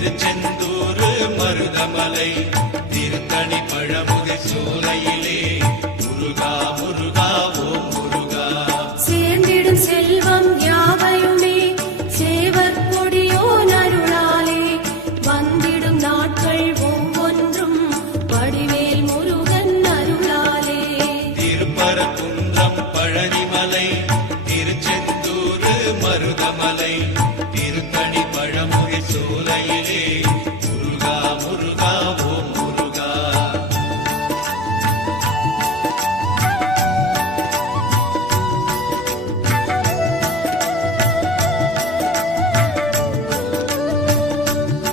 திருச்செந்தூர் மருதமலை திருத்தணி பழமுதிர் சோலையிலே முருகா முருகா ஓம் முருகா. சேர்ந்திடும் செல்வம் யாவையுமே சேவர் கொடியோ நருளாலே வந்திடும் நாட்கள் ஒவ்வொன்றும் வடிவேல் முருகன் அருளாலே. திருப்பரங்குன்றம் பழனிமலை திருச்செந்தூர் மருதமலை திருத்தணி பழமுதிர் சோலையிலே